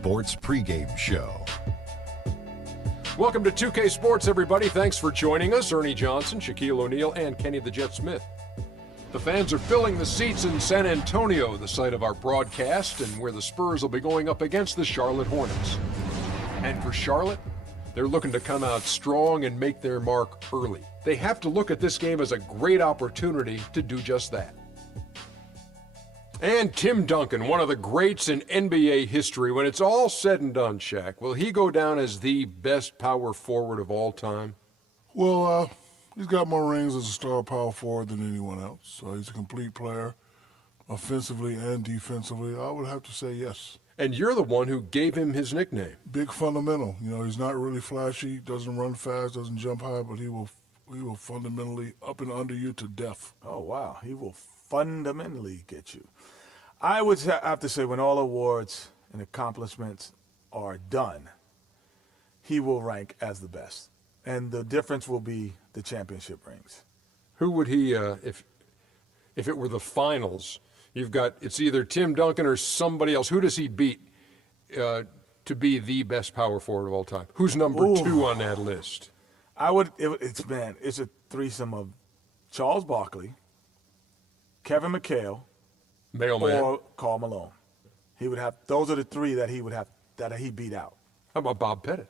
Sports pregame show. Welcome to 2K Sports, everybody. Thanks for joining us. Ernie Johnson, Shaquille O'Neal, and Kenny the Jet Smith. The fans are filling the seats in San Antonio, the site of our broadcast, and where the Spurs will be going up against the Charlotte Hornets. And for Charlotte, they're looking to come out strong and make their mark early. They have to look at this game as a great opportunity to do just that. And Tim Duncan, one of the greats in NBA history. When it's all said and done, Shaq, will he go down as the best power forward of all time? Well, he's got more rings as a star power forward than anyone else. So he's a complete player, offensively and defensively. I would have to say yes. And you're the one who gave him his nickname. Big fundamental. You know, he's not really flashy, doesn't run fast, doesn't jump high, but he will fundamentally up and under you to death. Oh, wow. He will fundamentally get you. I would have to say when all awards and accomplishments are done, he will rank as the best. And the difference will be the championship rings. Who would he, if it were the finals, it's either Tim Duncan or somebody else. Who does he beat to be the best power forward of all time? Who's number two on that list? It's a threesome of Charles Barkley, Kevin McHale, Mailman, or Karl Malone. Those are the three that he beat out. How about Bob Pettit?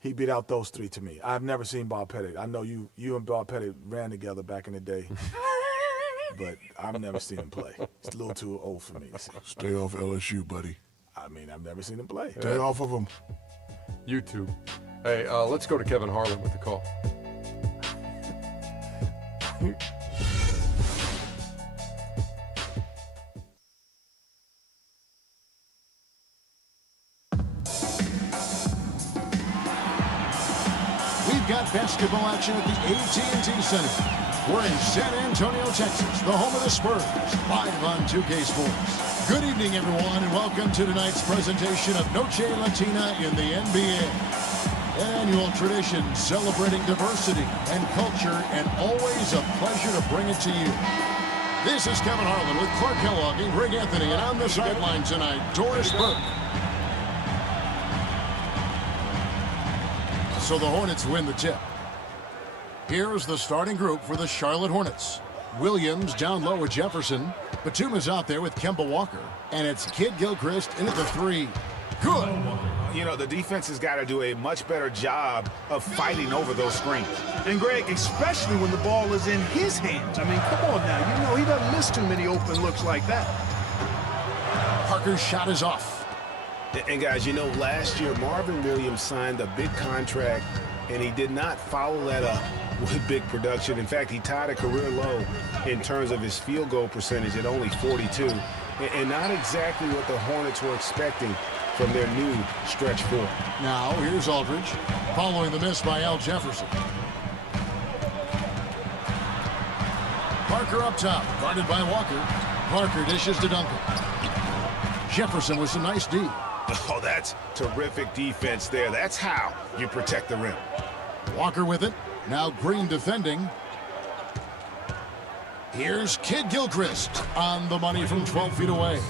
He beat out those three to me. I've never seen Bob Pettit. I know you and Bob Pettit ran together back in the day, but I've never seen him play. It's a little too old for me to see. Stay off LSU, buddy. I mean, I've never seen him play. Stay off of him. YouTube. Hey, let's go to Kevin Harlan with the call. Got basketball action at the AT&T Center. We're in San Antonio, Texas, the home of the Spurs, live on 2K Sports. Good evening, everyone, and welcome to tonight's presentation of Noche Latina in the NBA. An annual tradition celebrating diversity and culture, and always a pleasure to bring it to you. This is Kevin Harlan with Clark Kellogg and Greg Anthony, and on the sideline tonight, Doris Burke. So the Hornets win the tip. Here's the starting group for the Charlotte Hornets. Williams down low with Jefferson. Batum is out there with Kemba Walker. And it's Kid Gilchrist in at the three. Good. You know, the defense has got to do a much better job of fighting over those screens. And Greg, especially when the ball is in his hands. I mean, come on now. You know he doesn't miss too many open looks like that. Parker's shot is off. And guys, you know, last year Marvin Williams signed a big contract, and he did not follow that up with big production. In fact, he tied a career low in terms of his field goal percentage at only 42, and not exactly what the Hornets were expecting from their new stretch four. Now, here's Aldridge, following the miss by Al Jefferson. Parker up top, guarded by Walker. Parker dishes to Duncan. Jefferson with some nice D. Oh, that's terrific defense there. That's how you protect the rim. Walker with it. Now Green defending. Here's Kid Gilchrist on the money from 12 feet away.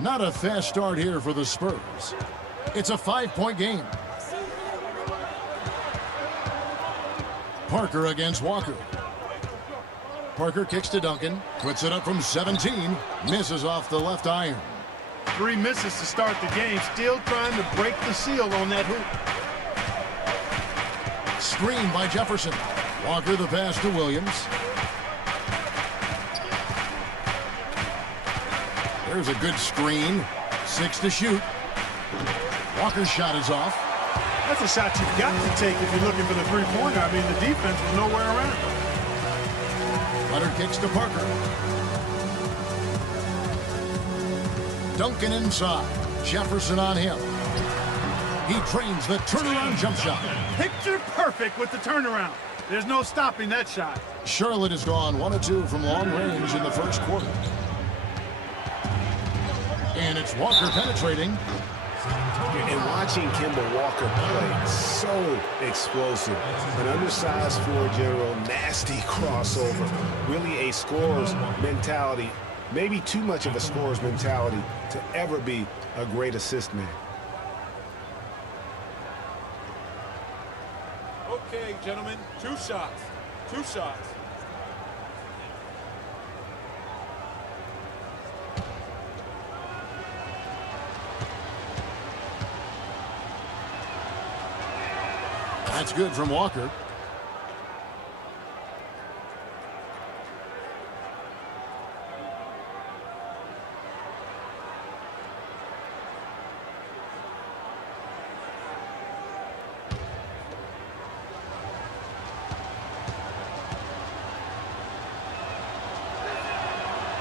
Not a fast start here for the Spurs. It's a 5-point game. Parker against Walker. Parker kicks to Duncan, puts it up from 17, misses off the left iron. 3 misses to start the game, still trying to break the seal on that hoop. Screen by Jefferson. Walker the pass to Williams. There's a good screen. 6 to shoot. Walker's shot is off. That's a shot you've got to take if you're looking for the three-pointer. I mean, the defense was nowhere around. Leonard kicks to Parker. Duncan inside. Jefferson on him. He trains the turnaround jump shot. Picture perfect with the turnaround. There's no stopping that shot. Charlotte has gone 1 of 2 from long range in the first quarter. And it's Walker penetrating. And watching Kemba Walker play, so explosive. An undersized floor general, nasty crossover. Really a scorer's mentality maybe too much of a scorer's mentality to ever be a great assist man. Okay, gentlemen, 2 shots. 2 shots. That's good from Walker.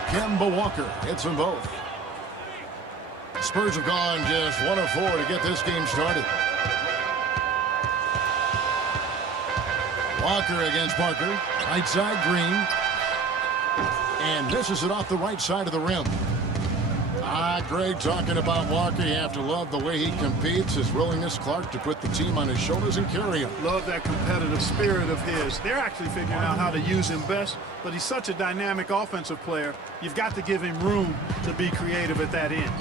Kemba Walker hits them both. Spurs have gone just 1 of 4 to get this game started. Walker against Parker. Right side, Green. And misses it off the right side of the rim. Greg talking about Walker. You have to love the way he competes. His willingness, Clark, to put the team on his shoulders and carry him. Love that competitive spirit of his. They're actually figuring out how to use him best, but he's such a dynamic offensive player. You've got to give him room to be creative at that end.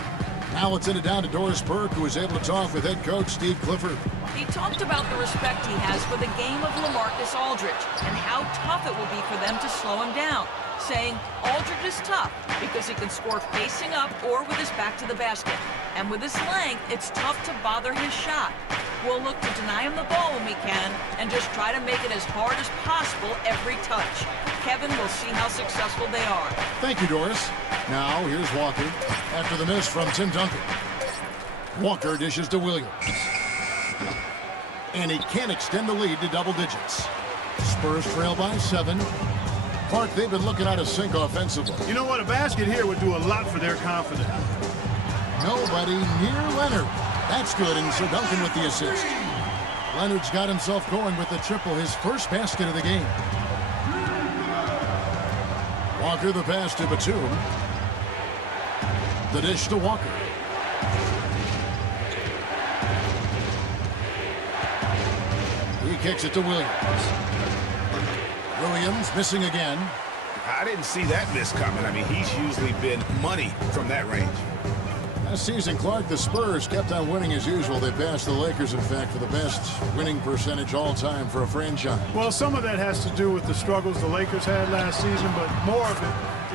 Now let's send it down to Doris Burke, who was able to talk with head coach Steve Clifford. He talked about the respect he has for the game of LaMarcus Aldridge and how tough it will be for them to slow him down, saying Aldridge is tough because he can score facing up or with his back to the basket. And with his length, it's tough to bother his shot. We'll look to deny him the ball when we can and just try to make it as hard as possible every touch. Kevin will see how successful they are. Thank you, Doris. Now, here's Walker after the miss from Tim Duncan. Walker dishes to Williams. And he can't extend the lead to double digits. Spurs trail by 7. Clark, they've been looking out of sync offensively. You know what? A basket here would do a lot for their confidence. Nobody near Leonard. That's good, and Sir Duncan with the assist. Leonard's got himself going with the triple, his first basket of the game. Walker the pass to Batum. The dish to Walker. He kicks it to Williams. Williams missing again. I didn't see that miss coming. I mean, he's usually been money from that range. Last season, Clark, the Spurs kept on winning as usual. They passed the Lakers, in fact, for the best winning percentage all time for a franchise. Well, some of that has to do with the struggles the Lakers had last season, but more of it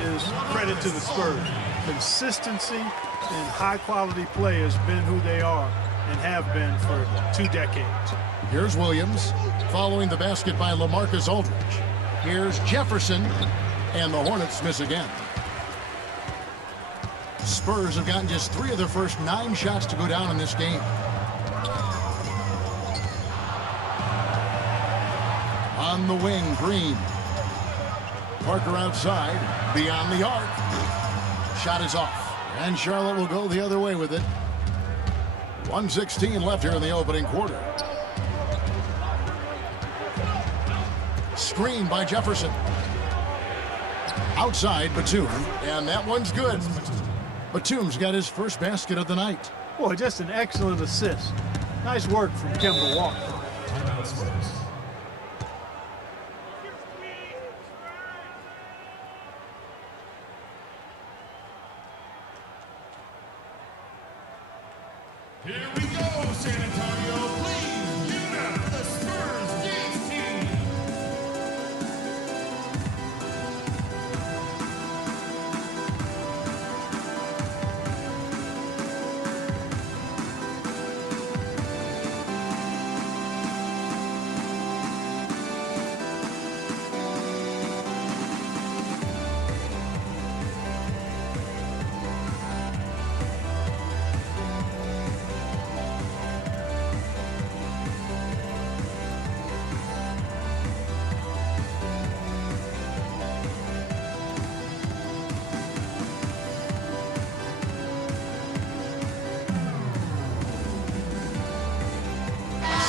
is credit to the Spurs. Consistency and high-quality play has been who they are and have been for 2 decades. Here's Williams, following the basket by LaMarcus Aldridge. Here's Jefferson, and the Hornets miss again. Spurs have gotten just 3 of their first 9 shots to go down in this game. On the wing, Green. Parker outside, beyond the arc. Shot is off, and Charlotte will go the other way with it. 1:16 left here in the opening quarter. Screen by Jefferson. Outside, Batum, and that one's good. Batum's got his first basket of the night. Boy, just an excellent assist. Nice work from Kemba Walker. Here we go, San Antonio. Please give it up for the Spurs Games team.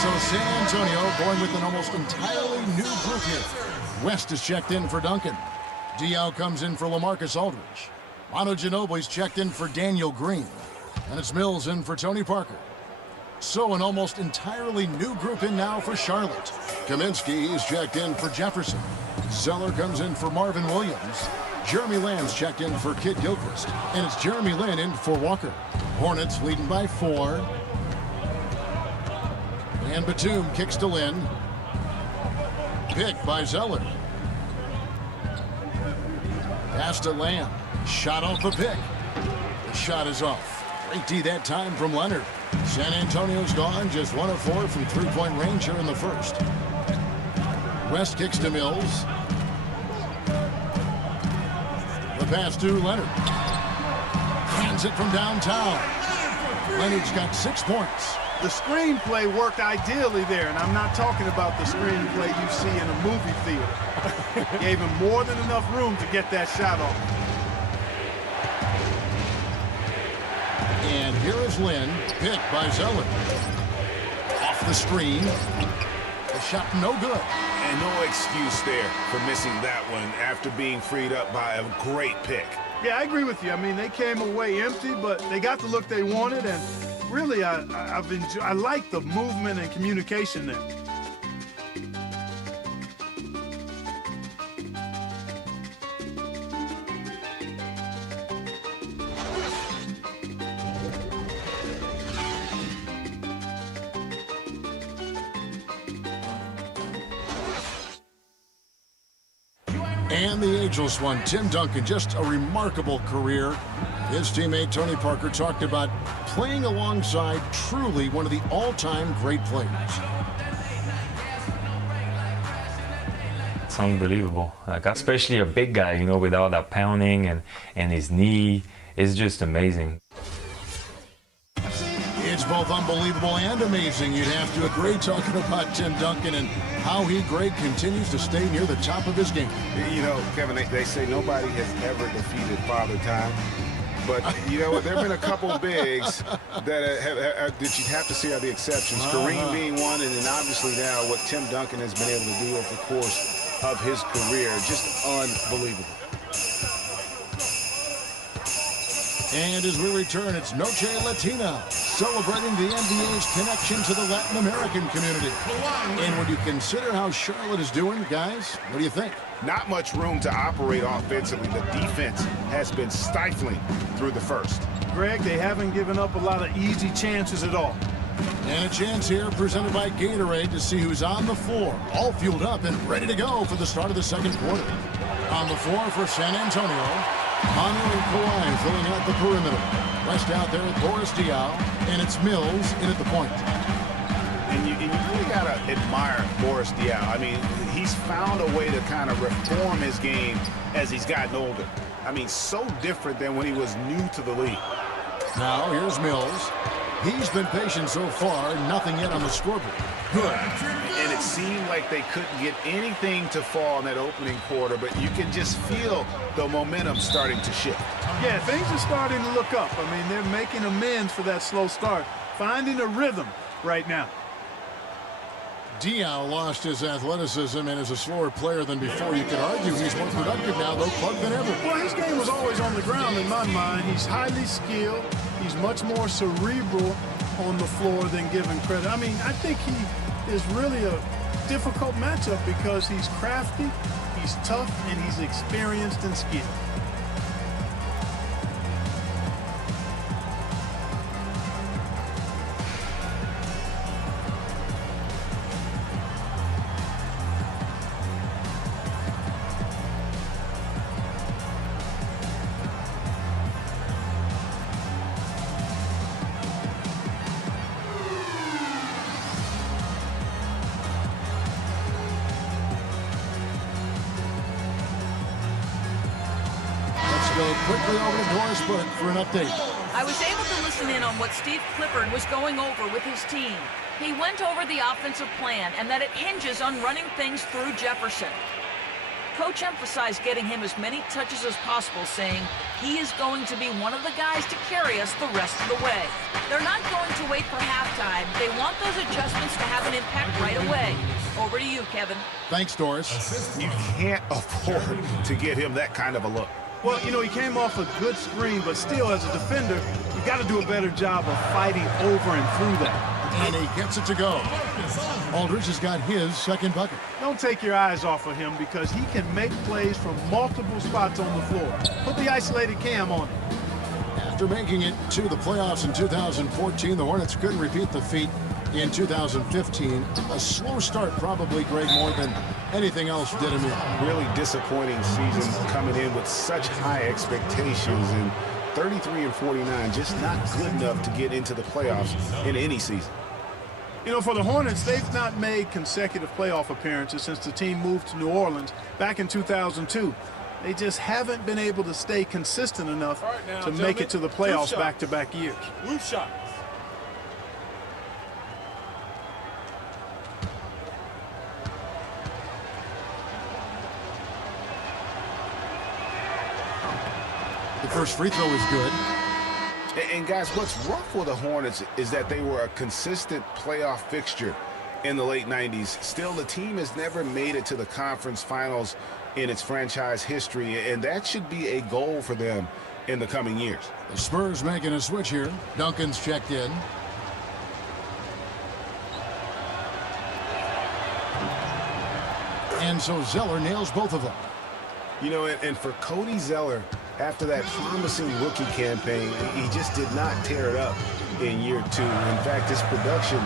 So San Antonio going with an almost entirely new group here. West is checked in for Duncan. Diaw comes in for LaMarcus Aldridge. Manu Ginobili's checked in for Daniel Green. And it's Mills in for Tony Parker. So an almost entirely new group in now for Charlotte. Kaminsky is checked in for Jefferson. Zeller comes in for Marvin Williams. Jeremy Lamb's checked in for Kid Gilchrist. And it's Jeremy Lin in for Walker. Hornets leading by 4. And Batum kicks to Lin. Pick by Zeller. Pass to Lamb. Shot off the pick. The shot is off. Great D that time from Leonard. San Antonio's gone. Just 1 of 4 from three-point range here in the first. West kicks to Mills. The pass to Leonard. Hands it from downtown. Leonard's got 6 points. The screenplay worked ideally there, and I'm not talking about the screenplay you see in a movie theater. Gave him more than enough room to get that shot off. And here is Lin, picked by Zeller. Off the screen. The shot no good. And no excuse there for missing that one after being freed up by a great pick. Yeah, I agree with you. I mean, they came away empty, but they got the look they wanted, and really, I like the movement and communication there. And the ageless one, Tim Duncan, just a remarkable career. His teammate Tony Parker talked about playing alongside truly one of the all-time great players. It's unbelievable. Like, especially a big guy, you know, with all that pounding and his knee. It's just amazing. It's both unbelievable and amazing, you'd have to agree, talking about Tim Duncan and how he, Greg, continues to stay near the top of his game. You know, Kevin, they say nobody has ever defeated Father Time. But, you know, there have been a couple bigs that you have to see are the exceptions. Kareem being one, and then obviously now what Tim Duncan has been able to do over the course of his career. Just unbelievable. And as we return, it's Noche Latina, celebrating the NBA's connection to the Latin American community. And when you consider how Charlotte is doing, guys, what do you think? Not much room to operate offensively. The defense has been stifling through the first. Greg, they haven't given up a lot of easy chances at all. And a chance here presented by Gatorade to see who's on the floor, all fueled up and ready to go for the start of the second quarter. On the floor for San Antonio, Manu and Kawhi filling out the perimeter. West out there with Boris Diaw, and it's Mills in at the point. And you really got to admire Boris Diaw. I mean, he's found a way to kind of reform his game as he's gotten older. I mean, so different than when he was new to the league. Now, here's Mills. He's been patient so far, nothing yet on the scoreboard. Good. And it seemed like they couldn't get anything to fall in that opening quarter, but you can just feel the momentum starting to shift. Yeah, things are starting to look up. I mean, they're making amends for that slow start, finding a rhythm right now. Diaw lost his athleticism and is a slower player than before. You could argue he's more productive now, though, plugged than ever. Well, his game was always on the ground in my mind. He's highly skilled. He's much more cerebral on the floor than given credit. I mean, I think he is really a difficult matchup because he's crafty, he's tough, and he's experienced and skilled. Go quickly over to Doris Burke for an update. I was able to listen in on what Steve Clifford was going over with his team. He went over the offensive plan and that it hinges on running things through Jefferson. Coach emphasized getting him as many touches as possible, saying he is going to be one of the guys to carry us the rest of the way. They're not going to wait for halftime. They want those adjustments to have an impact right away. Over to you, Kevin. Thanks, Doris. You can't afford to get him that kind of a look. Well, you know, he came off a good screen, but still, as a defender, you got to do a better job of fighting over and through that. And he gets it to go. Aldridge has got his second bucket. Don't take your eyes off of him because he can make plays from multiple spots on the floor. Put the isolated cam on him. After making it to the playoffs in 2014, the Hornets couldn't repeat the feat in 2015. A slow start probably, Greg, more than anything else did him in. Really disappointing season coming in with such high expectations, and 33 and 49 just not good enough to get into the playoffs in any season. You know, for the Hornets, they've not made consecutive playoff appearances since the team moved to New Orleans back in 2002. They just haven't been able to stay consistent enough to make it to the playoffs back-to-back years. Blue shots. The first free throw is good. And guys, what's rough with the Hornets is that they were a consistent playoff fixture in the late 90s. Still, the team has never made it to the conference finals in its franchise history, and that should be a goal for them in the coming years. The Spurs making a switch here. Duncan's checked in. And so Zeller nails both of them. You know, and for Cody Zeller, after that promising rookie campaign, he just did not tear it up in year two. In fact, his production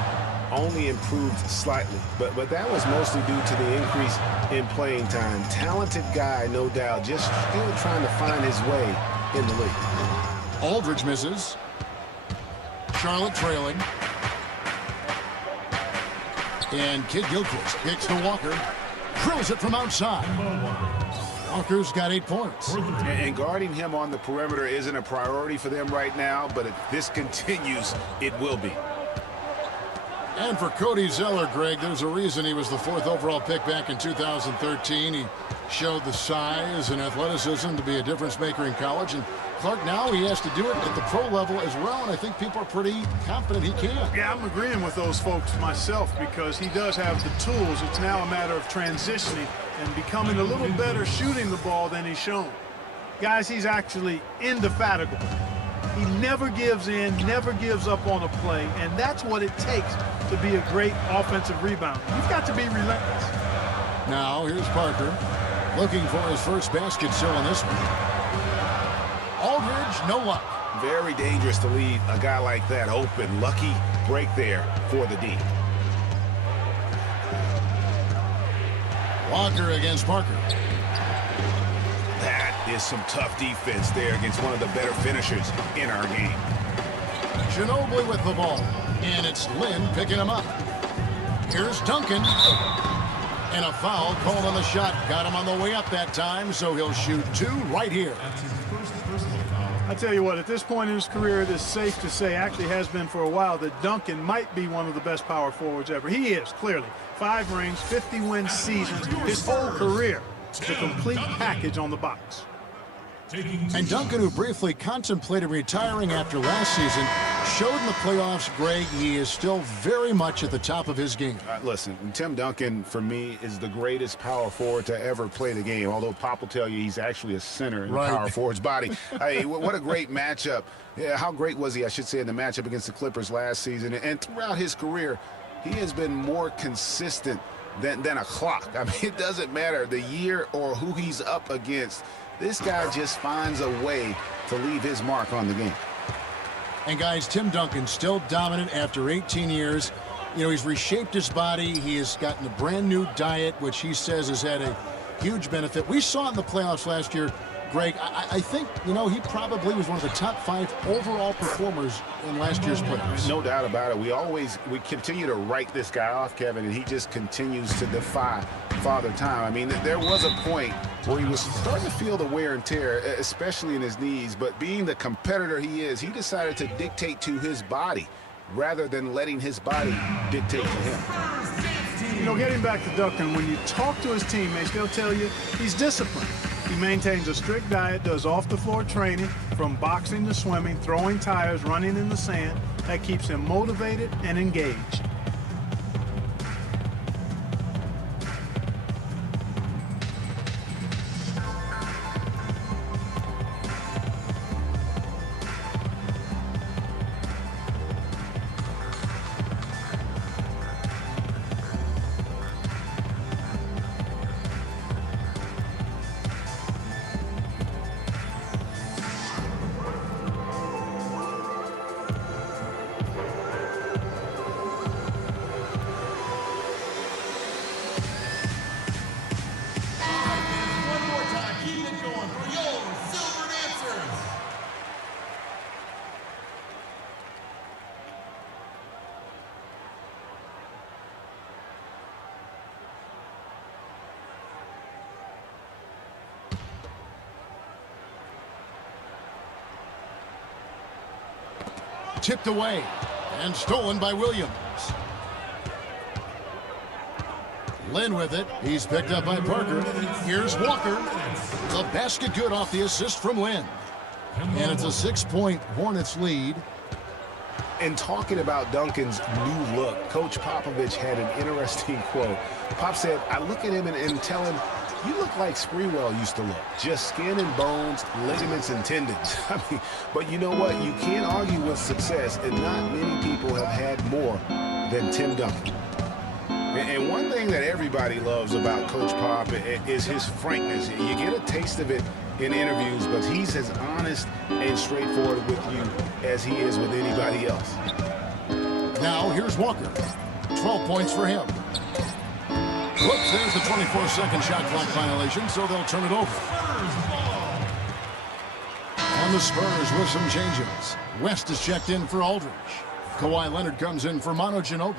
only improved slightly, but that was mostly due to the increase in playing time. Talented guy, no doubt, just still trying to find his way in the league. Aldridge misses. Charlotte trailing. And Kid Gilchrist kicks to Walker. Drills it from outside. Walker's got 8 points. And guarding him on the perimeter isn't a priority for them right now, but if this continues, it will be. And for Cody Zeller, Greg, there's a reason he was the 4th overall pick back in 2013. He showed the size and athleticism to be a difference maker in college. And Clark, now he has to do it at the pro level as well, and I think people are pretty confident he can. Yeah, I'm agreeing with those folks myself because he does have the tools. It's now a matter of transitioning and becoming a little better shooting the ball than he's shown. Guys, he's actually indefatigable. He never gives in, never gives up on a play, and that's what it takes to be a great offensive rebounder. You've got to be relentless. Now, here's Parker looking for his first basket still on this one. Aldridge, no luck. Very dangerous to leave a guy like that open. Lucky break there for the D. Walker against Parker. That is some tough defense there against one of the better finishers in our game. Ginobili with the ball, and it's Lynn picking him up. Here's Duncan. And a foul called on the shot. Got him on the way up that time, so he'll shoot 2 right here. I tell you what, at this point in his career, it is safe to say, actually has been for a while, that Duncan might be one of the best power forwards ever. He is, clearly. 5 rings, 50-win seasons, his whole career. The complete package on the box. And Duncan, who briefly contemplated retiring after last season, showed in the playoffs, Greg, he is still very much at the top of his game. Listen, Tim Duncan, for me, is the greatest power forward to ever play the game, although Pop will tell you he's actually a center in the power forward's body. Hey, what a great matchup. Yeah, how great was he, I should say, in the matchup against the Clippers last season. And throughout his career, he has been more consistent than a clock. I mean, it doesn't matter the year or who he's up against. This guy just finds a way to leave his mark on the game. And guys, Tim Duncan still dominant after 18 years. You know, he's reshaped his body. He has gotten a brand new diet, which he says has had a huge benefit. We saw it in the playoffs last year. Greg, I think, you know, he probably was one of the top 5 overall performers in last year's playoffs. No doubt about it. We continue to write this guy off, Kevin, and he just continues to defy Father Time. I mean, there was a point where he was starting to feel the wear and tear, especially in his knees, but being the competitor he is, he decided to dictate to his body rather than letting his body dictate to him. You know, getting back to Duncan, when you talk to his teammates, they'll tell you he's disciplined. He maintains a strict diet, does off-the-floor training, from boxing to swimming, throwing tires, running in the sand. That keeps him motivated and engaged. Tipped away and stolen by Williams. Lynn with it. He's picked up by Parker. Here's Walker. The basket good off the assist from Lynn. And it's a 6-point Hornets lead. And talking about Duncan's new look, Coach Popovich had an interesting quote. Pop said, I look at him and tell him, you look like Sprewell used to look. Just skin and bones, ligaments and tendons. I mean, but you know what? You can't argue with success, and not many people have had more than Tim Duncan. And one thing that everybody loves about Coach Pop is his frankness. You get a taste of it in interviews, but he's as honest and straightforward with you as he is with anybody else. Now here's Walker. 12 points for him. Whoops, there's the 24-second shot clock violation, so they'll turn it over. And the Spurs with some changes. West is checked in for Aldridge. Kawhi Leonard comes in for Manu Ginobili.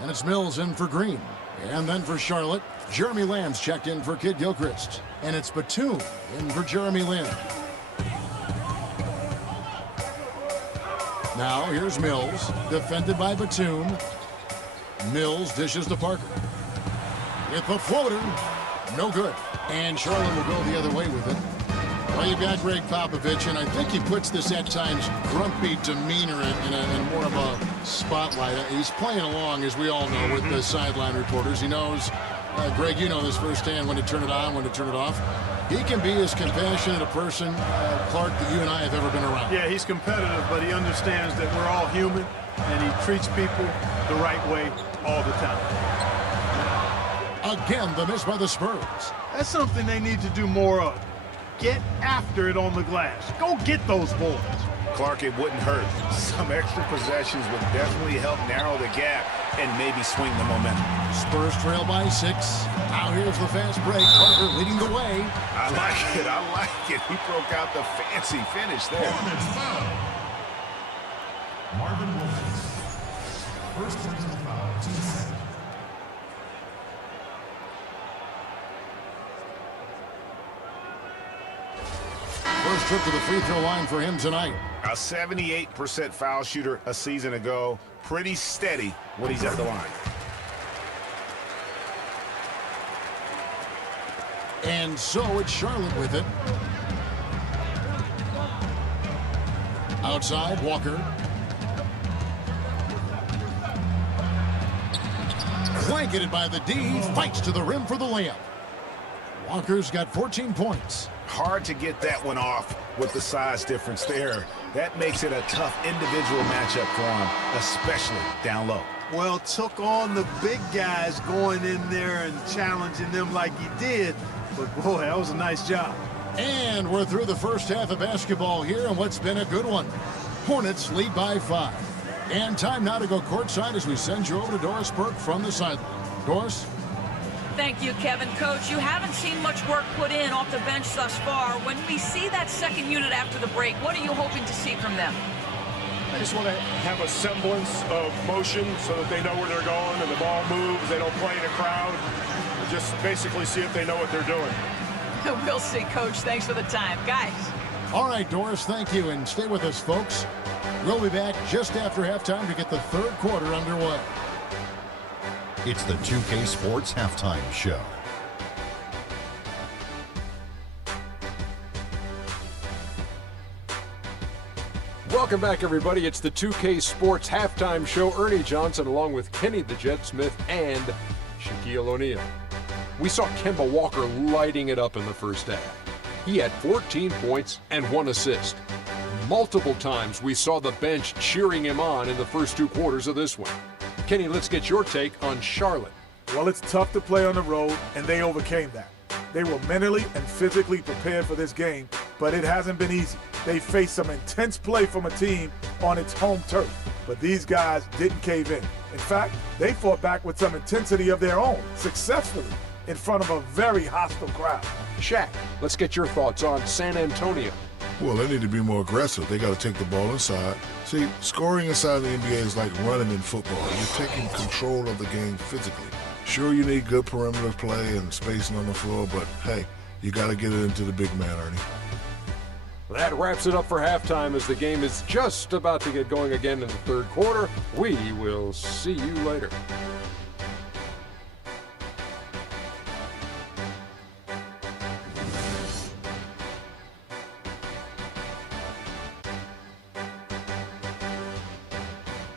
And it's Mills in for Green. And then for Charlotte, Jeremy Lamb's checked in for Kid Gilchrist. And it's Batum in for Jeremy Lin. Now here's Mills, defended by Batum. Mills dishes to Parker. With the floater, no good. And Charlotte will go the other way with it. Well, you've got Greg Popovich, and I think he puts this at times grumpy demeanor in more of a spotlight. He's playing along, as we all know, with the sideline reporters. He knows, Greg, you know this firsthand, when to turn it on, when to turn it off. He can be as compassionate a person, Clark, that you and I have ever been around. Yeah, he's competitive, but he understands that we're all human, and he treats people the right way all the time. Again, the miss by the Spurs. That's something they need to do more of. Get after it on the glass. Go get those boards. Clark, it wouldn't hurt. Some extra possessions would definitely help narrow the gap and maybe swing the momentum. Spurs trail by 6. Now here's the fast break. Parker leading the way. I like it. I like it. He broke out the fancy finish there. Hornets foul. Marvin Williams. First personal foul to the set. First trip to the free throw line for him tonight. A 78% foul shooter a season ago. Pretty steady when he's at the line. And so it's Charlotte with it. Outside, Walker. Blanketed by the D, fights to the rim for the layup. Walker's got 14 points. Hard to get that one off with the size difference there. That makes it a tough individual matchup for him, especially down low. Well, took on the big guys going in there and challenging them like he did. But, boy, that was a nice job. And we're through the first half of basketball here, and what's been a good one. Hornets lead by 5. And time now to go courtside as we send you over to Doris Burke from the sideline. Doris? Thank you, Kevin. Coach, you haven't seen much work put in off the bench thus far. When we see that second unit after the break, what are you hoping to see from them? I just want to have a semblance of motion so that they know where they're going and the ball moves. They don't play in a crowd. Just basically see if they know what they're doing. We'll see, Coach. Thanks for the time. Guys. All right, Doris, thank you. And stay with us, folks. We'll be back just after halftime to get the third quarter underway. It's the 2K Sports Halftime Show. Welcome back, everybody. It's the 2K Sports Halftime Show. Ernie Johnson along with Kenny the Jet Smith and Shaquille O'Neal. We saw Kemba Walker lighting it up in the first half. He had 14 points and 1 assist. Multiple times we saw the bench cheering him on in the first 2 quarters of this one. Kenny, let's get your take on Charlotte. Well, it's tough to play on the road, and they overcame that. They were mentally and physically prepared for this game, but it hasn't been easy. They faced some intense play from a team on its home turf, but these guys didn't cave in. In fact, they fought back with some intensity of their own, successfully, in front of a very hostile crowd. Shaq, let's get your thoughts on San Antonio. Well, they need to be more aggressive. They got to take the ball inside. See, scoring inside the NBA is like running in football. You're taking control of the game physically. Sure, you need good perimeter play and spacing on the floor, but hey, you got to get it into the big man, Ernie. That wraps it up for halftime as the game is just about to get going again in the third quarter. We will see you later.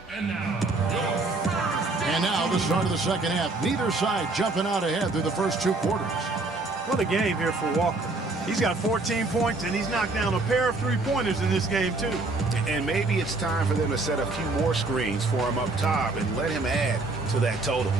And now the start of the second half. Neither side jumping out ahead through the first two quarters. What a game here for Walker. He's got 14 points, and he's knocked down a pair of three-pointers in this game, too. And maybe it's time for them to set a few more screens for him up top and let him add to that total.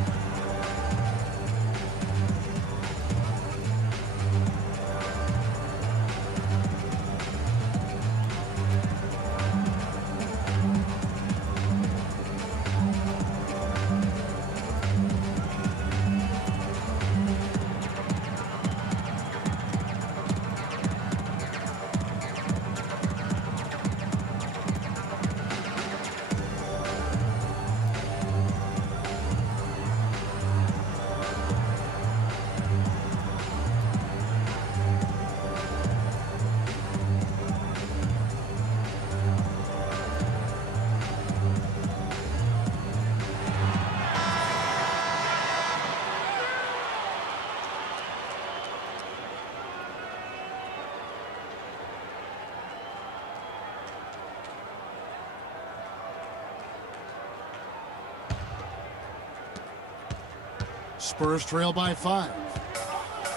Spurs trail by 5.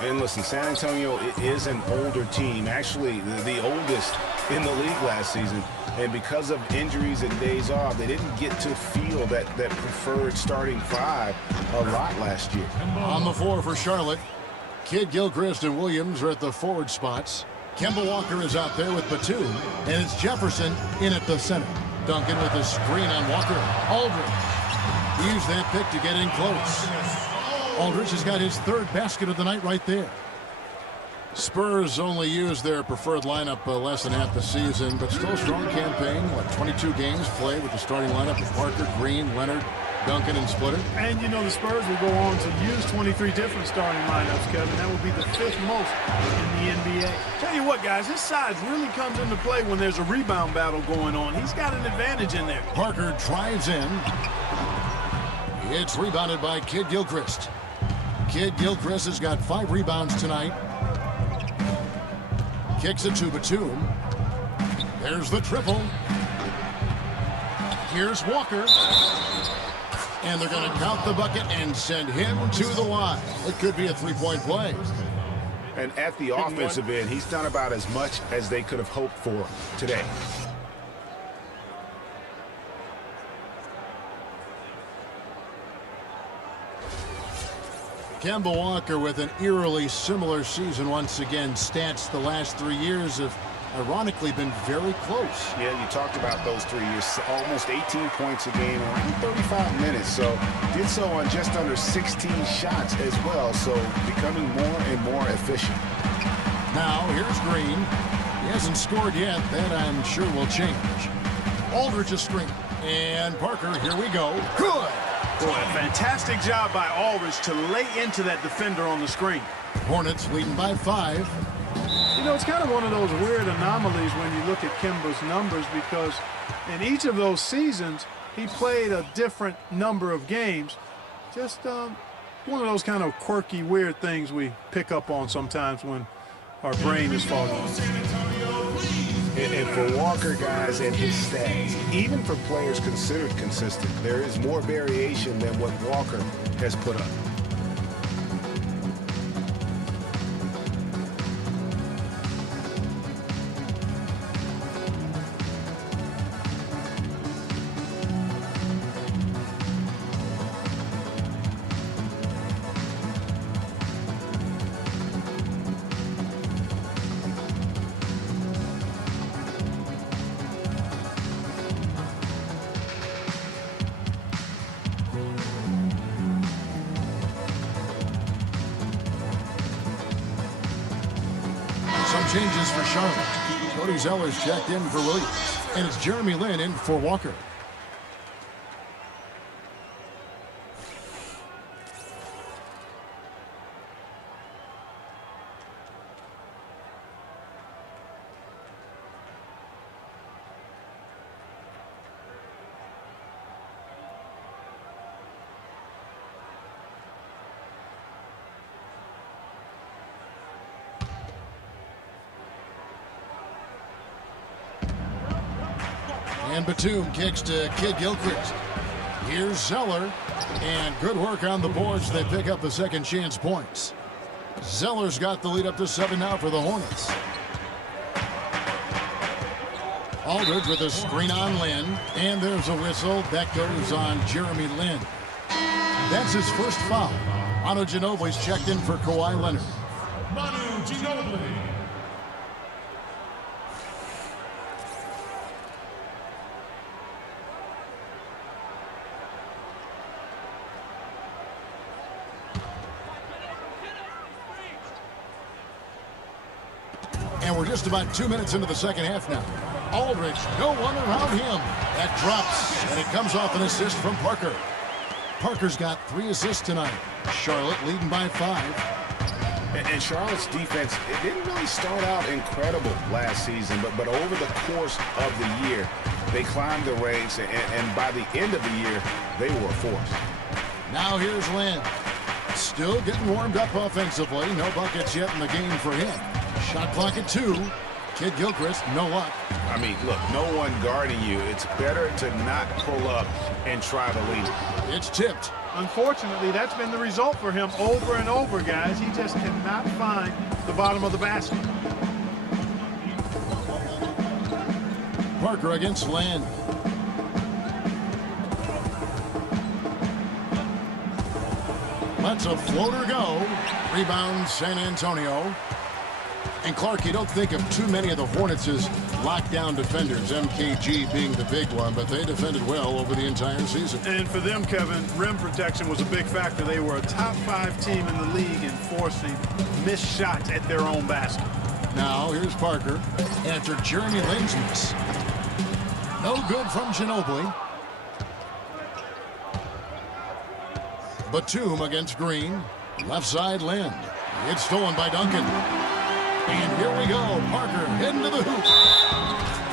And listen, San Antonio is an older team, actually the oldest in the league last season. And because of injuries and days off, they didn't get to feel that preferred starting five a lot last year. On the floor for Charlotte, Kidd Gilchrist and Williams are at the forward spots. Kemba Walker is out there with Batum, and it's Jefferson in at the center. Duncan with a screen on Walker. Aldridge used that pick to get in close. Aldridge has got his third basket of the night right there. Spurs only used their preferred lineup less than half the season, but still a strong campaign. 22 games played with the starting lineup of Parker, Green, Leonard, Duncan, and Splitter. And you know the Spurs will go on to use 23 different starting lineups, Kevin. That will be the 5th most in the NBA. Tell you what, guys, his size really comes into play when there's a rebound battle going on. He's got an advantage in there. Parker drives in. It's rebounded by Kidd Gilchrist. Kidd Gilchrist has got 5 rebounds tonight. Kicks it to Batum. There's the triple. Here's Walker. And they're going to count the bucket and send him to the line. It could be a three-point play. And at the offensive end, he's done about as much as they could have hoped for today. Kemba Walker with an eerily similar season once again. Stats the last 3 years have ironically been very close. Yeah, you talked about those 3 years. Almost 18 points a game, around 35 minutes. So did so on just under 16 shots as well. So becoming more and more efficient. Now here's Green. He hasn't scored yet. That I'm sure will change. Aldridge is screen. And Parker, here we go. Good. Boy, a fantastic job by Aldridge to lay into that defender on the screen. Hornets leading by 5. You know, it's kind of one of those weird anomalies when you look at Kemba's numbers, because in each of those seasons, he played a different number of games. Just one of those kind of quirky, weird things we pick up on sometimes when our brain is fogging. And for Walker, guys, and his stats, even for players considered consistent, there is more variation than what Walker has put up. Changes for Charlotte. Cody Zeller's checked in for Williams. And it's Jeremy Lin in for Walker. And Batum kicks to Kid Gilchrist. Here's Zeller. And good work on the boards. They pick up the second chance points. Zeller's got the lead up to 7 now for the Hornets. Aldridge with a screen on Lin. And there's a whistle. That goes on Jeremy Lin. That's his first foul. Manu Ginobili's checked in for Kawhi Leonard. Manu Ginobili. And we're just about 2 minutes into the second half now. Aldridge, no one around him. That drops, and it comes off an assist from Parker. Parker's got 3 assists tonight. Charlotte leading by 5. And Charlotte's defense, it didn't really start out incredible last season, but over the course of the year, they climbed the ranks, and by the end of the year, they were a force. Now here's Lin. Still getting warmed up offensively. No buckets yet in the game for him. Shot clock at 2. Kid Gilchrist, no luck. I mean, look, no one guarding you. It's better to not pull up and try to lead. It's tipped. Unfortunately, that's been the result for him over and over, guys. He just cannot find the bottom of the basket. Parker against Lin. Lets a floater go. Rebound San Antonio. And Clark, you don't think of too many of the Hornets' lockdown defenders, MKG being the big one, but they defended well over the entire season. And for them, Kevin, rim protection was a big factor. They were a top 5 team in the league in forcing missed shots at their own basket. Now here's Parker after Jeremy Lin's miss. No good from Ginobili. Batum against Green. Left side Lin. It's stolen by Duncan. And here we go. Parker heading to the hoop.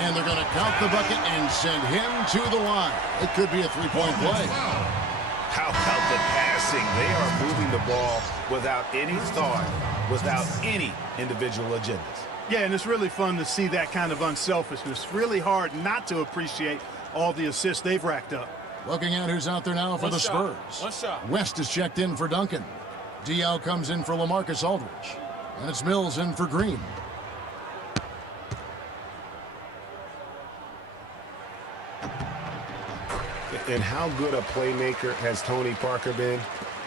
And they're going to count the bucket and send him to the line. It could be a 3-point play. How about the passing? They are moving the ball without any thought, without any individual agendas. Yeah, and it's really fun to see that kind of unselfishness. Really hard not to appreciate all the assists they've racked up. Looking at who's out there now for the Spurs. One shot. West is checked in for Duncan. Diaw comes in for LaMarcus Aldridge. And it's Mills in for Green. And how good a playmaker has Tony Parker been?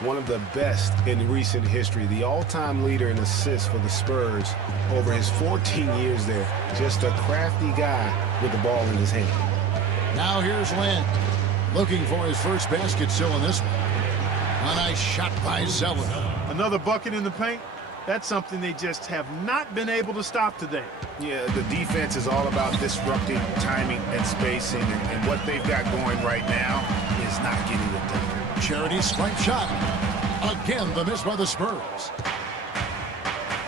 One of the best in recent history. The all-time leader in assists for the Spurs over his 14 years there. Just a crafty guy with the ball in his hand. Now here's Lin. Looking for his first basket still in this one. A nice shot by Zeller. Another bucket in the paint. That's something they just have not been able to stop today. Yeah, the defense is all about disrupting timing and spacing, and what they've got going right now is not getting it done. Charity stripe shot. Again, the miss by the Spurs.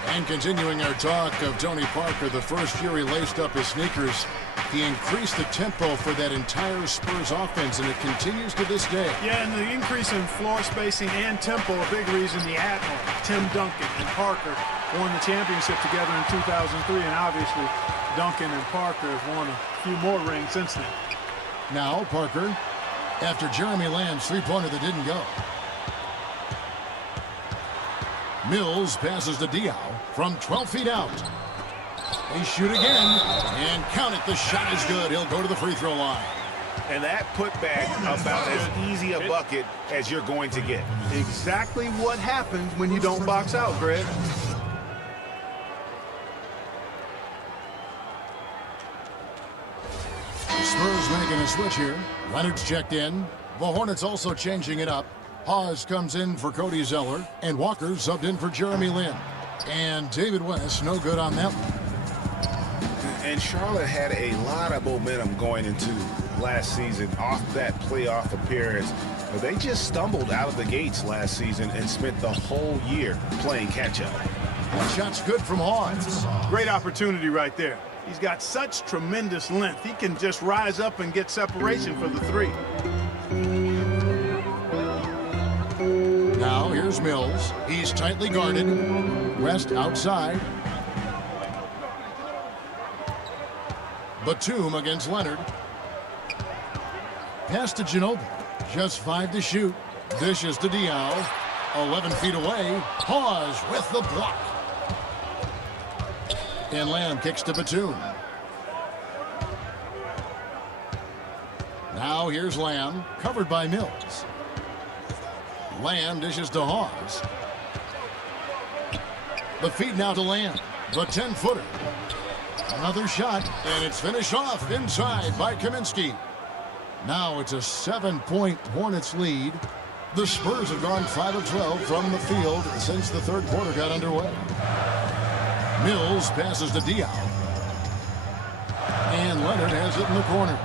And continuing our talk of Tony Parker, the first year he laced up his sneakers, he increased the tempo for that entire Spurs offense, and it continues to this day. Yeah, and the increase in floor spacing and tempo, a big reason the Admiral, Tim Duncan, and Parker won the championship together in 2003, and obviously Duncan and Parker have won a few more rings since then. Now Parker, after Jeremy Lamb's three-pointer that didn't go. Mills passes to Diaw from 12 feet out. They shoot again, and count it. The shot is good. He'll go to the free throw line. And that putback about as easy a bucket as you're going to get. Exactly what happens when you don't box out, Greg. The Spurs making a switch here. Leonard's checked in. The Hornets also changing it up. Hawes comes in for Cody Zeller, and Walker subbed in for Jeremy Lin. And David West, no good on that one. And Charlotte had a lot of momentum going into last season off that playoff appearance. But they just stumbled out of the gates last season and spent the whole year playing catch-up. That shot's good from Hawes. Great opportunity right there. He's got such tremendous length. He can just rise up and get separation for the three. Now here's Mills. He's tightly guarded. West outside. Batum against Leonard. Pass to Ginobili. Just 5 to shoot. Dishes to Diallo. 11 feet away. Pause with the block. And Lamb kicks to Batum. Now here's Lamb, covered by Mills. Lamb dishes to Hawes. The feed now to Lamb. The 10-footer. Another shot, and it's finished off inside by Kaminsky. Now it's a 7-point Hornets lead. The Spurs have gone 5 of 12 from the field since the third quarter got underway. Mills passes to Diallo. And Leonard has it in the corner.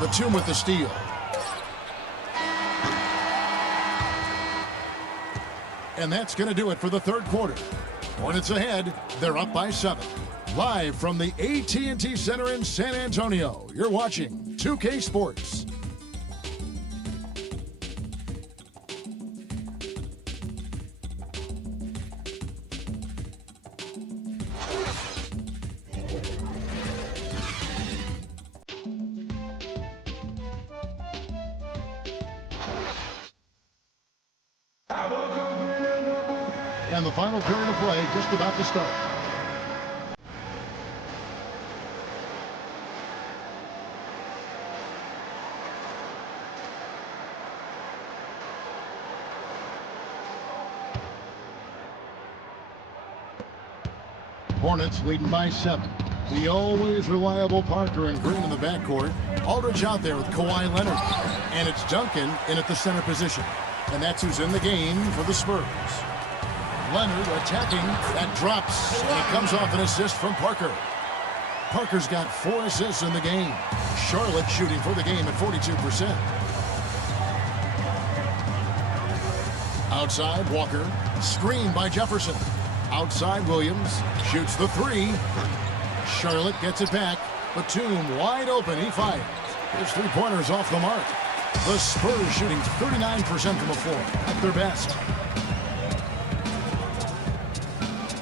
Batum with the steal. And that's going to do it for the third quarter. Hornets ahead. They're up by 7. Live from the AT&T Center in San Antonio, you're watching 2K Sports. And the final period of play just about to start. Hornets leading by 7. The always reliable Parker and Green in the backcourt. Aldridge out there with Kawhi Leonard. And it's Duncan in at the center position. And that's who's in the game for the Spurs. Leonard attacking. That drops. And it comes off an assist from Parker. Parker's got 4 assists in the game. Charlotte shooting for the game at 42%. Outside, Walker. Screen by Jefferson. Outside, Williams. Shoots the 3. Charlotte gets it back. Batum wide open. He fires. His 3-pointers off the mark. The Spurs shooting 39% from the floor at their best.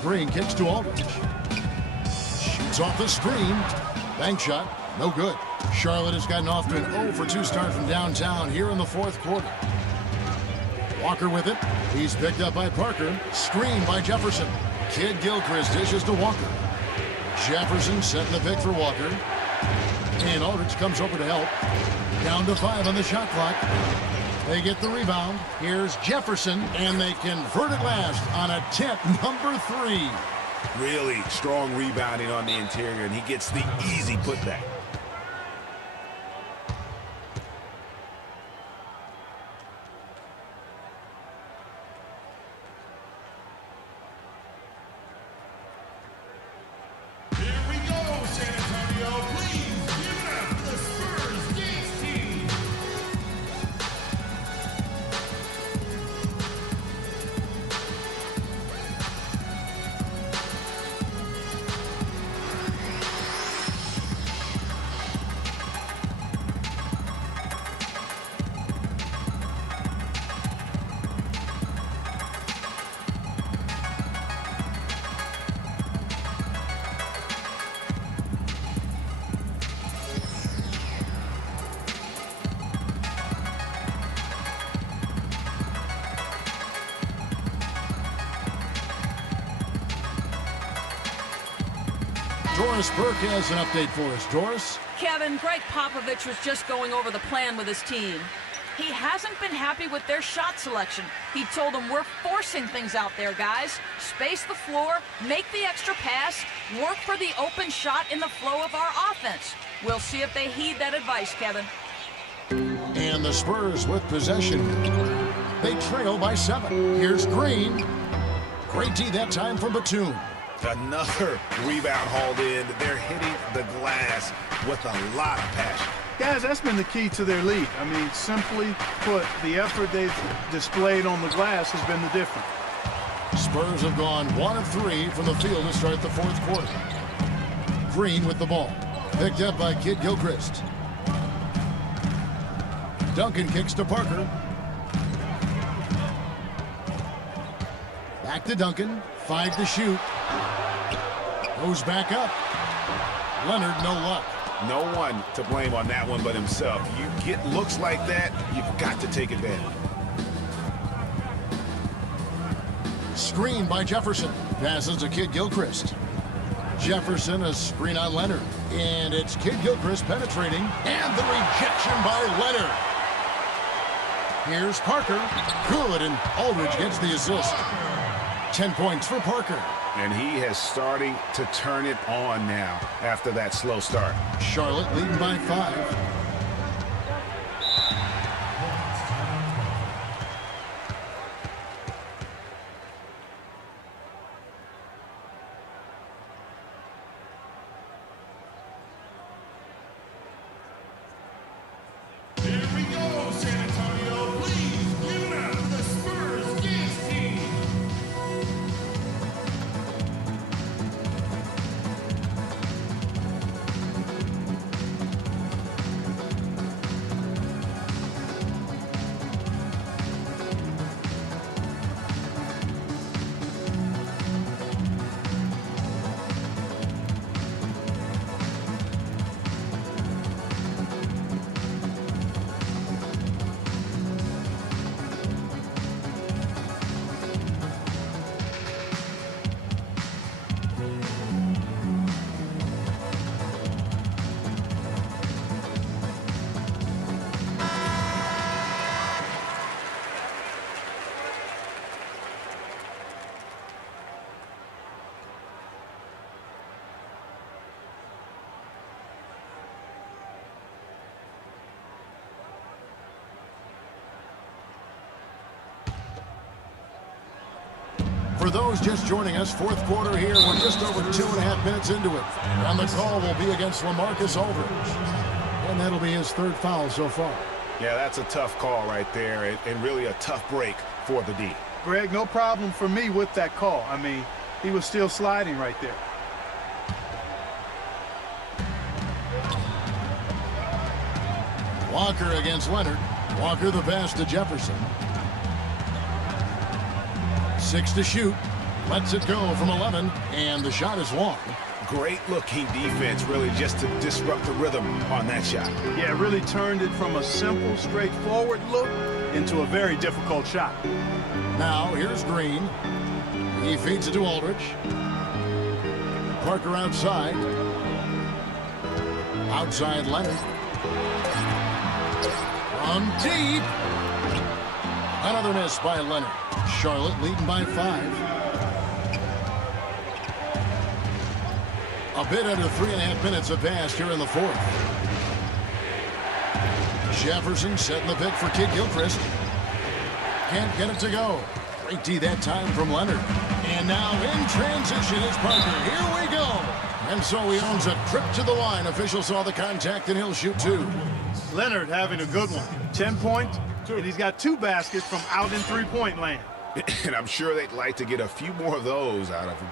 Green kicks to Aldridge. Shoots off the screen. Bank shot. No good. Charlotte has gotten off to an 0 for 2 start from downtown here in the fourth quarter. Walker with it. He's picked up by Parker. Screen by Jefferson. Kid Gilchrist dishes to Walker. Jefferson setting the pick for Walker. And Aldridge comes over to help. Down to 5 on the shot clock. They get the rebound. Here's Jefferson, and they convert it last on attempt number 3. Really strong rebounding on the interior, and he gets the easy putback. Here we go, San Antonio. Please give it up for the Spurs Gates team. Doris Burke has an update for us. Doris? Kevin, Greg Popovich was just going over the plan with his team. He hasn't been happy with their shot selection. He told them, we're forcing things out there, guys. Space the floor, make the extra pass, work for the open shot in the flow of our offense. We'll see if they heed that advice, Kevin. And the Spurs with possession. They trail by 7. Here's Green. Great D that time from Batum. Another rebound hauled in. They're hitting the glass with a lot of passion. Guys, that's been the key to their lead. I mean, simply put, the effort they've displayed on the glass has been the difference. Spurs have gone 1 of 3 from the field to start the fourth quarter. Green with the ball. Picked up by Kid Gilchrist. Duncan kicks to Parker. Back to Duncan. 5 to shoot. Goes back up. Leonard, no luck. No one to blame on that one but himself. You get looks like that, you've got to take advantage. Screen by Jefferson. Passes to Kid Gilchrist. Jefferson, a screen on Leonard. And it's Kid Gilchrist penetrating. And the rejection by Leonard. Here's Parker. Good, and Aldridge gets the assist. 10 points for Parker. And he is starting to turn it on now after that slow start. Charlotte leading by 5. Here we go, San Antonio. Please give it up to the Spurs dance team. For those just joining us, fourth quarter here. We're just over 2.5 minutes into it. And the call will be against LaMarcus Aldridge. And that'll be his 3rd foul so far. Yeah, that's a tough call right there, and really a tough break for the D. Greg, no problem for me with that call. I mean, he was still sliding right there. Walker against Leonard. Walker the pass to Jefferson. 6 to shoot. Lets it go from 11, and the shot is long. Great looking defense, really, just to disrupt the rhythm on that shot. Yeah, really turned it from a simple, straightforward look into a very difficult shot. Now, here's Green. He feeds it to Aldridge. Parker outside. Outside Leonard. From deep. Another miss by Leonard. Charlotte leading by 5. A bit under 3.5 minutes have passed here in the 4th. Jefferson setting the pick for Kid Gilchrist. Can't get it to go. Great D that time from Leonard. And now in transition is Parker. Here we go. And so he owns a trip to the line. Official saw the contact, and he'll shoot 2. Leonard having a good one. 10 points, and he's got 2 baskets from out in three-point land. And I'm sure they'd like to get a few more of those out of him.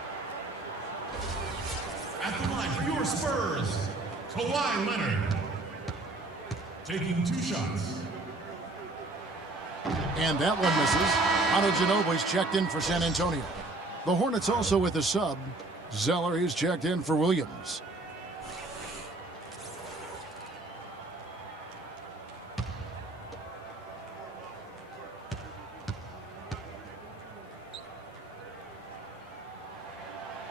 At the line for your Spurs, Kawhi Leonard. Taking 2 shots. And that one misses. Ginobili's checked in for San Antonio. The Hornets also with a sub. Zeller, he's checked in for Williams.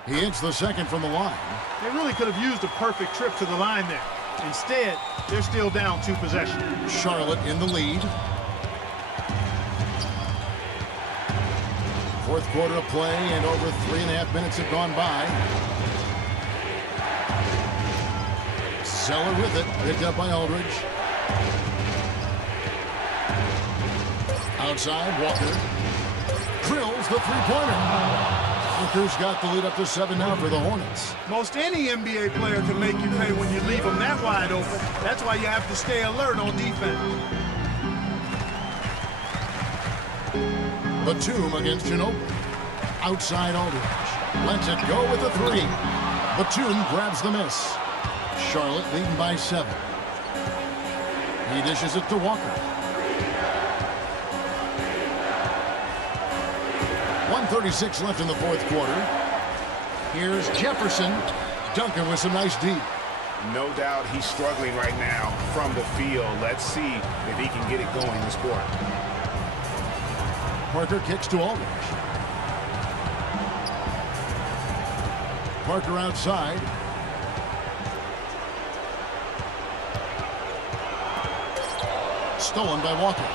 He hits the second from the line. They really could have used a perfect trip to the line there. Instead, they're still down 2 possessions. Charlotte in the lead. 4th quarter of play, and over 3.5 minutes have gone by. Zeller with it, picked up by Aldridge. Outside, Walker. Drills the three-pointer. Walker's got the lead up to 7 now for the Hornets. Most any NBA player can make you pay when you leave them that wide open. That's why you have to stay alert on defense. Batum against Ginobili. Outside Aldridge. Lets it go with a 3. Batum grabs the miss. Charlotte leading by 7. He dishes it to Walker. 1 1:36 left in the fourth quarter. Here's Jefferson. Duncan with some nice D. No doubt he's struggling right now from the field. Let's see if he can get it going this quarter. Parker kicks to Aldridge. Parker outside. Stolen by Walker.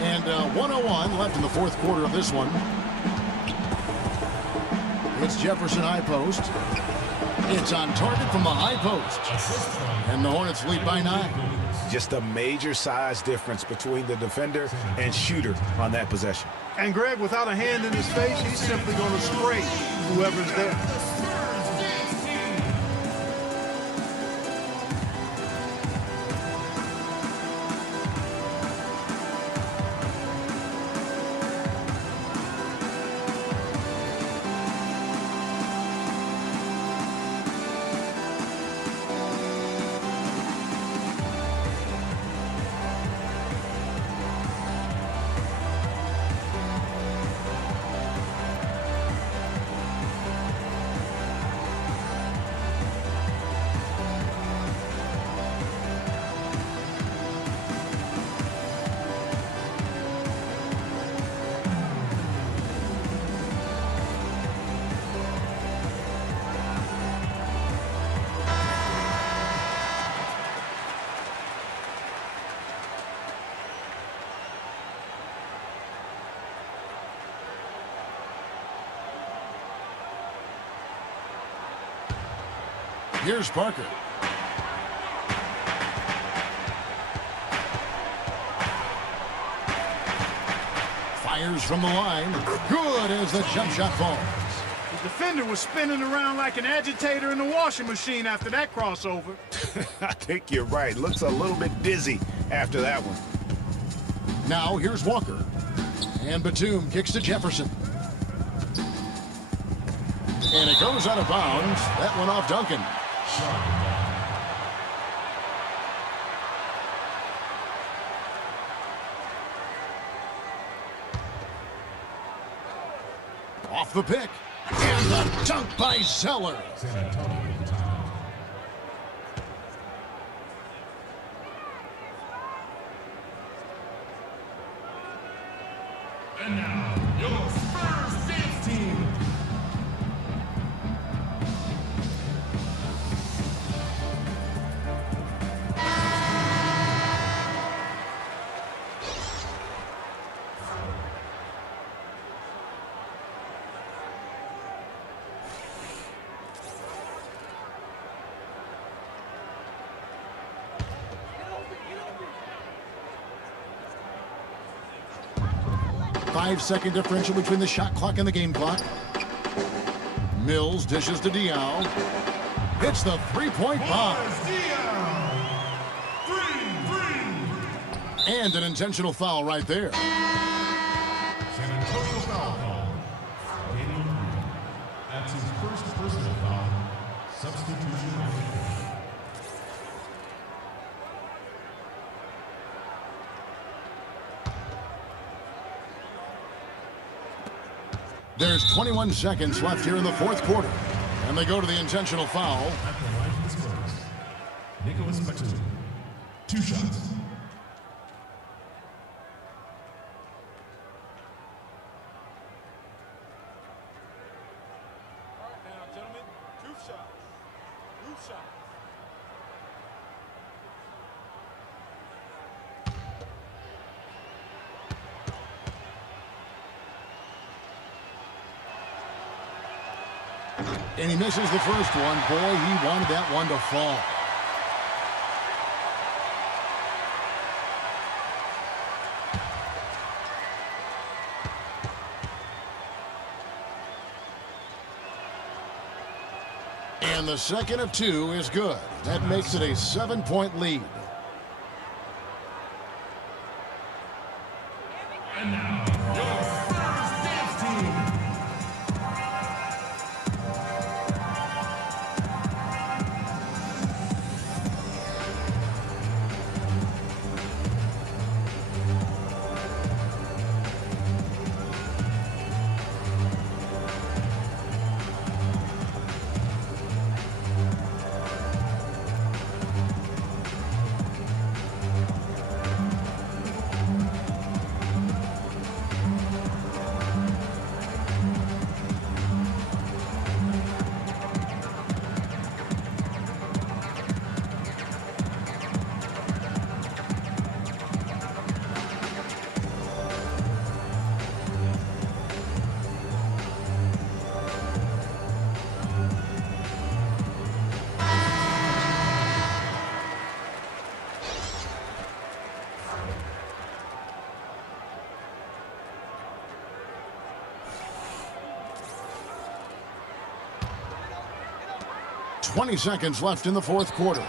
And 1:01 left in the fourth quarter of this one. It's Jefferson high post. It's on target from the high post. And the Hornets lead by 9. Just a major size difference between the defender and shooter on that possession. And Greg, without a hand in his face, he's simply going to spray whoever's there. Here's Parker. Fires from the line. Good as the jump shot falls. The defender was spinning around like an agitator in the washing machine after that crossover. I think you're right. Looks a little bit dizzy after that one. Now here's Walker. And Batum kicks to Jefferson. And it goes out of bounds. That went off Duncan. Off the pick. And the dunk by Zeller. And now, your Spurs dance team. Five-second differential between the shot clock and the game clock. Mills dishes to Diaw. Hits the three-point bomb. And an intentional foul right there. San Antonio foul call. Daniel Green. That's his first personal foul. Substitution made. There's 21 seconds left here in the fourth quarter. And they go to the intentional foul. At the line for the Spurs, Nicholas Batum. 2 shots. All right now, gentlemen, 2 shots. 2 shots. And he misses the first one. Boy, he wanted that one to fall. And the second of 2 is good. That makes it a 7-point lead. And now, your Spurs dance team. 20 seconds left in the fourth quarter.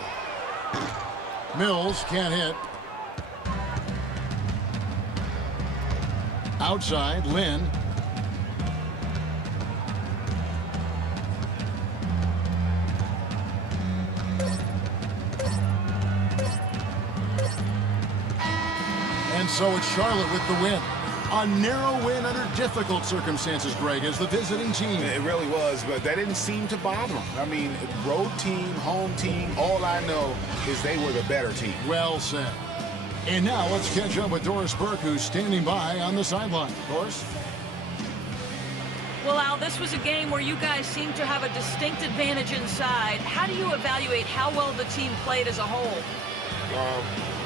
Mills can't hit. Outside, Lynn. And so it's Charlotte with the win. A narrow win under difficult circumstances, Greg, as the visiting team. It really was, but that didn't seem to bother them. I mean, road team, home team, all I know is they were the better team. Well said. And now let's catch up with Doris Burke, who's standing by on the sideline. Doris? Well, Al, this was a game where you guys seemed to have a distinct advantage inside. How do you evaluate how well the team played as a whole?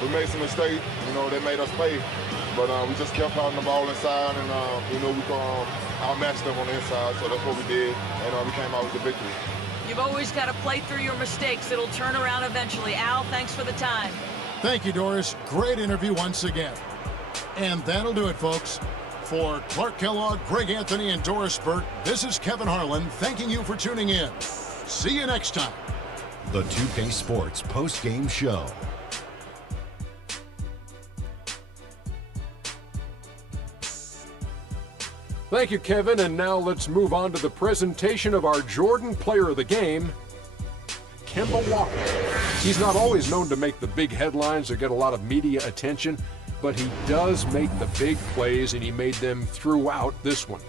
We made some mistakes, they made us pay. But we just kept pounding the ball inside, and we could outmatch them on the inside, so that's what we did, and we came out with the victory. You've always got to play through your mistakes. It'll turn around eventually. Al, thanks for the time. Thank you, Doris. Great interview once again. And that'll do it, folks. For Clark Kellogg, Greg Anthony, and Doris Burke, this is Kevin Harlan thanking you for tuning in. See you next time. The 2K Sports post-game show. Thank you, Kevin, and now let's move on to the presentation of our Jordan Player of the Game, Kemba Walker. He's not always known to make the big headlines or get a lot of media attention, but he does make the big plays, and he made them throughout this one.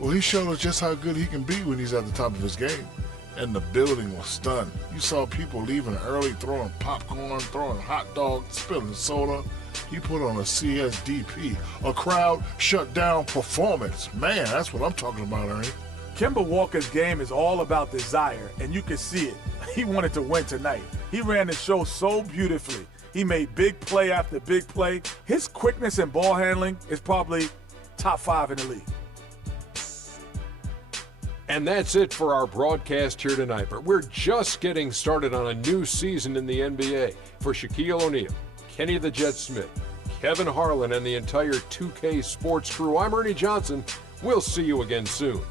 Well, he showed us just how good he can be when he's at the top of his game. And the building was stunned. You saw people leaving early, throwing popcorn, throwing hot dogs, spilling soda. He put on a CSDP, a crowd shut down performance. Man, that's what I'm talking about, Ernie. Kemba Walker's game is all about desire, and you can see it. He wanted to win tonight. He ran the show so beautifully. He made big play after big play. His quickness and ball handling is probably top 5 in the league. And that's it for our broadcast here tonight. But we're just getting started on a new season in the NBA. For Shaquille O'Neal, Kenny the Jet Smith, Kevin Harlan, and the entire 2K Sports crew, I'm Ernie Johnson. We'll see you again soon.